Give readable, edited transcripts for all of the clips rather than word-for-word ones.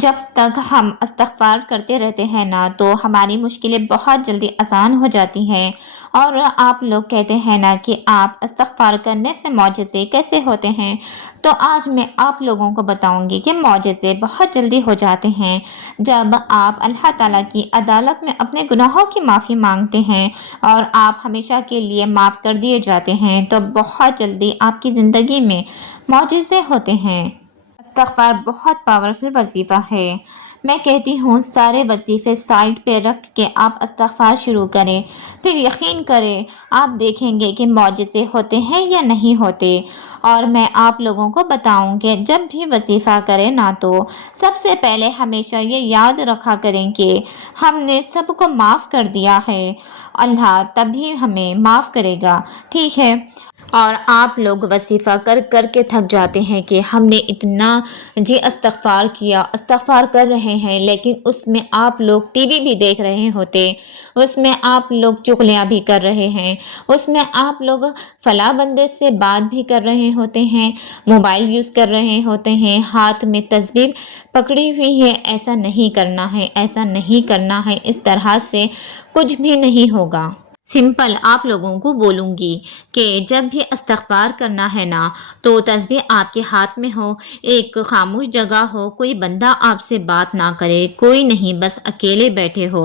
جب تک ہم استغفار کرتے رہتے ہیں نا تو ہماری مشکلیں بہت جلدی آسان ہو جاتی ہیں۔ اور آپ لوگ کہتے ہیں نا کہ آپ استغفار کرنے سے معجزے کیسے ہوتے ہیں، تو آج میں آپ لوگوں کو بتاؤں گی کہ معجزے بہت جلدی ہو جاتے ہیں جب آپ اللہ تعالیٰ کی عدالت میں اپنے گناہوں کی معافی مانگتے ہیں اور آپ ہمیشہ کے لیے معاف کر دیے جاتے ہیں، تو بہت جلدی آپ کی زندگی میں معجزے ہوتے ہیں۔ استغفار بہت پاورفل وظیفہ ہے۔ میں کہتی ہوں سارے وظیفے سائڈ پہ رکھ کے آپ استغفار شروع کریں، پھر یقین کریں آپ دیکھیں گے کہ معجزے ہوتے ہیں یا نہیں ہوتے۔ اور میں آپ لوگوں کو بتاؤں کہ جب بھی وظیفہ کریں نا تو سب سے پہلے ہمیشہ یہ یاد رکھا کریں کہ ہم نے سب کو معاف کر دیا ہے، اللہ تبھی ہمیں معاف کرے گا، ٹھیک ہے؟ اور آپ لوگ وظیفہ کر کر کے تھک جاتے ہیں کہ ہم نے اتنا استغفار کیا، استغفار کر رہے ہیں، لیکن اس میں آپ لوگ ٹی وی بھی دیکھ رہے ہوتے، اس میں آپ لوگ چغلیاں بھی کر رہے ہیں، اس میں آپ لوگ فلاں بندے سے بات بھی کر رہے ہوتے ہیں، موبائل یوز کر رہے ہوتے ہیں، ہاتھ میں تسبیح پکڑی ہوئی ہے۔ ایسا نہیں کرنا ہے، ایسا نہیں کرنا ہے، اس طرح سے کچھ بھی نہیں ہوگا۔ سمپل آپ لوگوں کو بولوں گی کہ جب بھی استغفار کرنا ہے نا تو تسبیح آپ کے ہاتھ میں ہو، ایک خاموش جگہ ہو، کوئی بندہ آپ سے بات نہ کرے، کوئی نہیں، بس اکیلے بیٹھے ہو،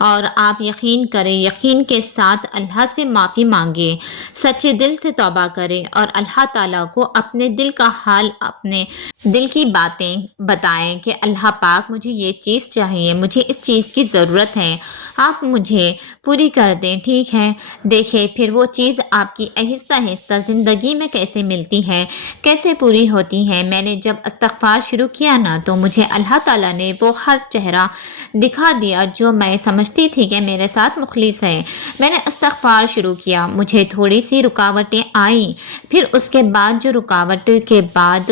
اور آپ یقین کریں، یقین کے ساتھ اللہ سے معافی مانگیں، سچے دل سے توبہ کریں اور اللہ تعالیٰ کو اپنے دل کا حال، اپنے دل کی باتیں بتائیں کہ اللہ پاک مجھے یہ چیز چاہیے، مجھے اس چیز کی ضرورت ہے، آپ مجھے پوری کر دیں، ٹھیک ہے؟ دیکھیں پھر وہ چیز آپ کی آہستہ آہستہ زندگی میں کیسے ملتی ہے، کیسے پوری ہوتی ہے۔ میں نے جب استغفار شروع کیا نا تو مجھے اللہ تعالیٰ نے وہ ہر چہرہ دکھا دیا جو میں سمجھتی تھی کہ میرے ساتھ مخلص ہے۔ میں نے استغفار شروع کیا، مجھے تھوڑی سی رکاوٹیں آئیں، پھر اس کے بعد جو رکاوٹ کے بعد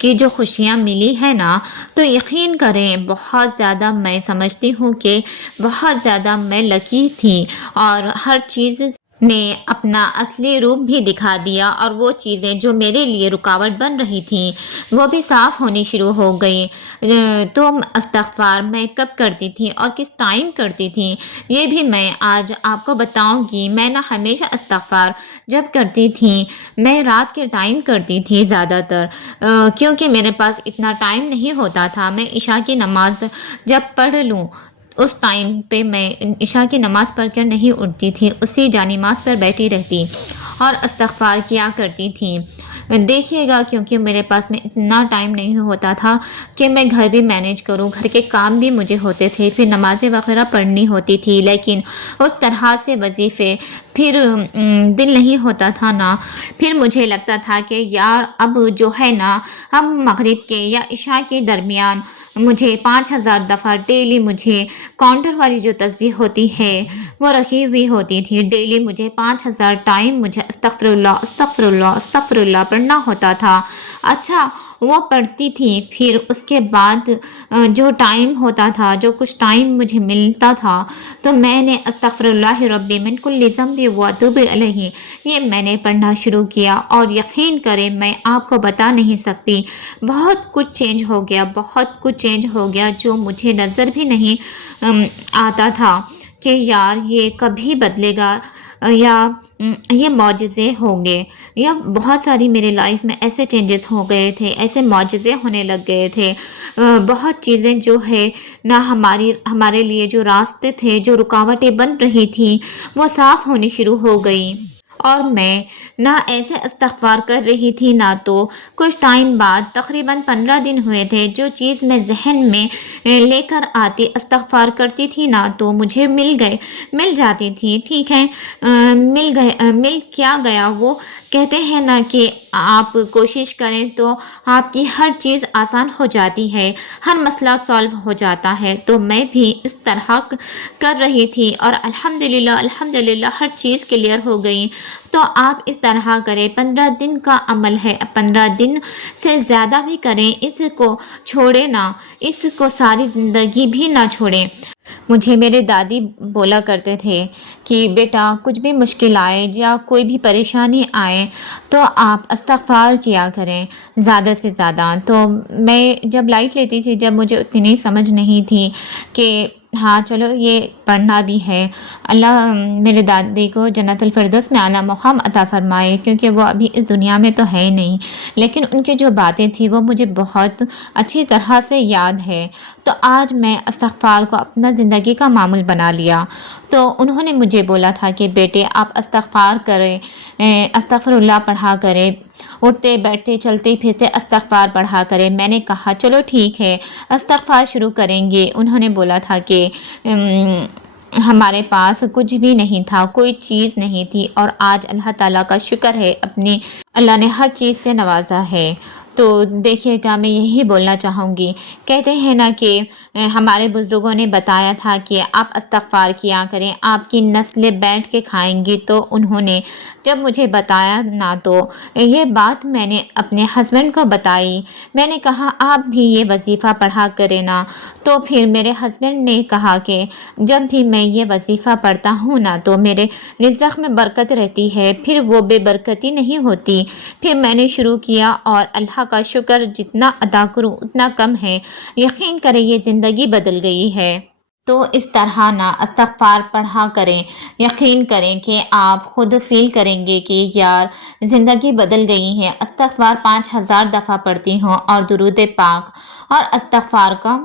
کی جو خوشیاں ملی ہے نا تو یقین کریں بہت زیادہ میں سمجھتی ہوں کہ بہت زیادہ میں لکی تھی، اور ہر چیز نے اپنا اصلی روپ بھی دکھا دیا، اور وہ چیزیں جو میرے لیے رکاوٹ بن رہی تھیں وہ بھی صاف ہونی شروع ہو گئی۔ تو استغفار میں کب کرتی تھی اور کس ٹائم کرتی تھی یہ بھی میں آج آپ کو بتاؤں گی۔ میں نہ ہمیشہ استغفار جب کرتی تھی میں رات کے ٹائم کرتی تھی زیادہ تر، کیونکہ میرے پاس اتنا ٹائم نہیں ہوتا تھا۔ میں عشاء کی نماز جب پڑھ لوں اس ٹائم پہ میں عشاء کی نماز پڑھ کر نہیں اٹھتی تھی، اسی جانماز پر بیٹھی رہتی اور استغفار کیا کرتی تھی۔ دیکھیے گا کیونکہ میرے پاس میں اتنا ٹائم نہیں ہوتا تھا کہ میں گھر بھی مینیج کروں، گھر کے کام بھی مجھے ہوتے تھے، پھر نمازیں وغیرہ پڑھنی ہوتی تھی، لیکن اس طرح سے وظیفے پھر دل نہیں ہوتا تھا نا، پھر مجھے لگتا تھا کہ یار اب جو ہے نا اب مغرب کے یا عشاء کے درمیان مجھے 5000 دفعہ ڈیلی مجھے کاؤنٹر والی جو تسبیح ہوتی ہے وہ رکھی ہوئی ہوتی تھی، ڈیلی مجھے 5000 ٹائم مجھے استغفر اللہ استغفر اللہ استغفر اللہ پڑھنا ہوتا تھا۔ اچھا وہ پڑھتی تھی، پھر اس کے بعد جو ٹائم ہوتا تھا، جو کچھ ٹائم مجھے ملتا تھا تو میں نے استغفر اللہ ربی من کل ذنب واتوب الیہ یہ میں نے پڑھنا شروع کیا، اور یقین کریں میں آپ کو بتا نہیں سکتی بہت کچھ چینج ہو گیا، بہت کچھ چینج ہو گیا جو مجھے نظر بھی نہیں آتا تھا کہ یار یہ کبھی بدلے گا یا یہ معجزے ہوں گے، یا بہت ساری میرے لائف میں ایسے چینجز ہو گئے تھے، ایسے معجزے ہونے لگ گئے تھے، بہت چیزیں جو ہے نہ ہمارے لیے جو راستے تھے، جو رکاوٹیں بن رہی تھیں وہ صاف ہونی شروع ہو گئی۔ اور میں نہ ایسے استغفار کر رہی تھی نہ تو کچھ ٹائم بعد تقریباً 15 دن ہوئے تھے، جو چیز میں ذہن میں لے کر آتی استغفار کرتی تھی نا تو مجھے مل جاتی تھی، ٹھیک ہے؟ مل کیا گیا، وہ کہتے ہیں نا کہ آپ کوشش کریں تو آپ کی ہر چیز آسان ہو جاتی ہے، ہر مسئلہ سالو ہو جاتا ہے، تو میں بھی اس طرح کر رہی تھی اور الحمدللہ ہر چیز کلیئر ہو گئی۔ تو آپ اس طرح کریں، 15 دن کا عمل ہے، 15 دن سے زیادہ بھی کریں، اس کو چھوڑیں نہ، اس کو ساری زندگی بھی نہ چھوڑیں۔ مجھے میرے دادی بولا کرتے تھے کہ بیٹا کچھ بھی مشکل آئے یا کوئی بھی پریشانی آئے تو آپ استغفار کیا کریں زیادہ سے زیادہ۔ تو میں جب لائٹ لیتی تھی، جب مجھے اتنی سمجھ نہیں تھی کہ ہاں چلو یہ پڑھنا بھی ہے۔ اللہ میرے دادی کو جنت الفردوس میں اعلیٰ مقام عطا فرمائے، کیونکہ وہ ابھی اس دنیا میں تو ہے ہی نہیں، لیکن ان کی جو باتیں تھیں وہ مجھے بہت اچھی طرح سے یاد ہے۔ تو آج میں استغفار کو اپنا زندگی کا معمول بنا لیا۔ تو انہوں نے مجھے بولا تھا کہ بیٹے آپ استغفار کریں، استغفر اللہ پڑھا کریں، اٹھتے بیٹھتے چلتے پھرتے استغفار پڑھا کریں۔ میں نے کہا چلو ٹھیک ہے استغفار شروع کریں گے۔ انہوں نے بولا تھا کہ ہمارے پاس کچھ بھی نہیں تھا، کوئی چیز نہیں تھی، اور آج اللہ تعالیٰ کا شکر ہے اپنی اللہ نے ہر چیز سے نوازا ہے۔ تو دیکھیے گا میں یہی بولنا چاہوں گی، کہتے ہیں نا کہ ہمارے بزرگوں نے بتایا تھا کہ آپ استغفار کیا کریں، آپ کی نسلیں بیٹھ کے کھائیں گی۔ تو انہوں نے جب مجھے بتایا نا تو یہ بات میں نے اپنے ہسبینڈ کو بتائی۔ میں نے کہا آپ بھی یہ وظیفہ پڑھا کریں نا۔ تو پھر میرے ہسبینڈ نے کہا کہ جب بھی میں یہ وظیفہ پڑھتا ہوں نا تو میرے رزق میں برکت رہتی ہے، پھر وہ بے برکتی نہیں ہوتی۔ پھر میں نے شروع کیا اور اللہ کا شکر جتنا ادا کروں اتنا کم ہے۔ یقین کریں یہ زندگی بدل گئی ہے۔ تو اس طرح نہ استغفار پڑھا کریں، یقین کریں کہ آپ خود فیل کریں گے کہ یار زندگی بدل گئی ہے۔ استغفار 5000 دفعہ پڑھتی ہوں اور درود پاک اور استغفار کا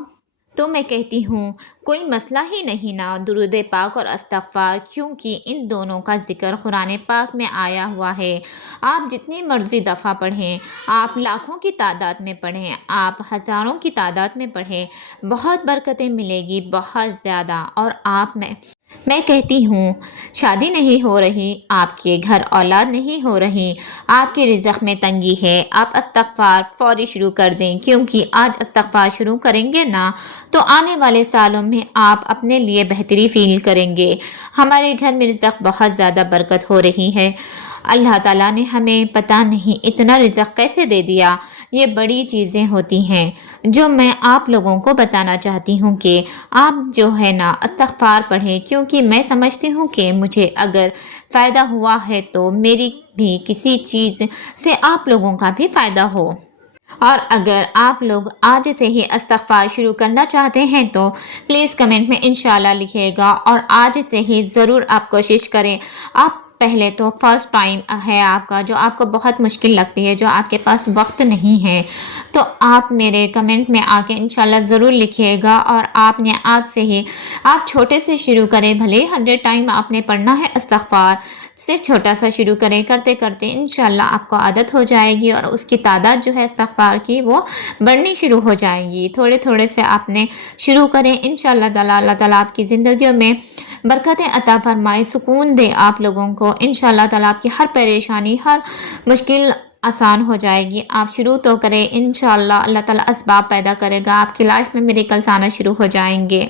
تو میں کہتی ہوں کوئی مسئلہ ہی نہیں نا درود پاک اور استغفار، کیونکہ ان دونوں کا ذکر قرآن پاک میں آیا ہوا ہے۔ آپ جتنی مرضی دفعہ پڑھیں، آپ لاکھوں کی تعداد میں پڑھیں، آپ ہزاروں کی تعداد میں پڑھیں، بہت برکتیں ملے گی، بہت زیادہ۔ اور آپ میں کہتی ہوں شادی نہیں ہو رہی، آپ کے گھر اولاد نہیں ہو رہی، آپ کے رزق میں تنگی ہے، آپ استغفار فوری شروع کر دیں، کیونکہ آج استغفار شروع کریں گے نا تو آنے والے سالوں میں آپ اپنے لیے بہتری فیل کریں گے۔ ہمارے گھر میں رزق بہت زیادہ برکت ہو رہی ہے۔ اللہ تعالیٰ نے ہمیں پتہ نہیں اتنا رزق کیسے دے دیا۔ یہ بڑی چیزیں ہوتی ہیں جو میں آپ لوگوں کو بتانا چاہتی ہوں کہ آپ جو ہے نا استغفار پڑھیں، کیونکہ میں سمجھتی ہوں کہ مجھے اگر فائدہ ہوا ہے تو میری بھی کسی چیز سے آپ لوگوں کا بھی فائدہ ہو۔ اور اگر آپ لوگ آج سے ہی استغفار شروع کرنا چاہتے ہیں تو پلیز کمنٹ میں انشاءاللہ لکھیے گا، اور آج سے ہی ضرور آپ کوشش کریں۔ آپ پہلے تو فرسٹ ٹائم ہے آپ کا جو آپ کو بہت مشکل لگتی ہے، جو آپ کے پاس وقت نہیں ہے، تو آپ میرے کمنٹ میں آ کے انشاءاللہ ضرور لکھیے گا، اور آپ نے آج سے ہی آپ چھوٹے سے شروع کریں، بھلے 100 ٹائم آپ نے پڑھنا ہے استغفار سے چھوٹا سا شروع کریں، کرتے کرتے انشاءاللہ آپ کو عادت ہو جائے گی، اور اس کی تعداد جو ہے استغفار کی وہ بڑھنی شروع ہو جائے گی۔ تھوڑے تھوڑے سے آپ نے شروع کریں، انشاءاللہ تعالیٰ اللہ تعالیٰ آپ کی زندگیوں میں برکتیں عطا فرمائے، سکون دے آپ لوگوں کو، انشاءاللہ تعالیٰ آپ کی ہر پریشانی ہر مشکل آسان ہو جائے گی۔ آپ شروع تو کریں، انشاءاللہ اللہ تعالیٰ اسباب پیدا کرے گا، آپ کی لائف میں میریکلز آنا شروع ہو جائیں گے۔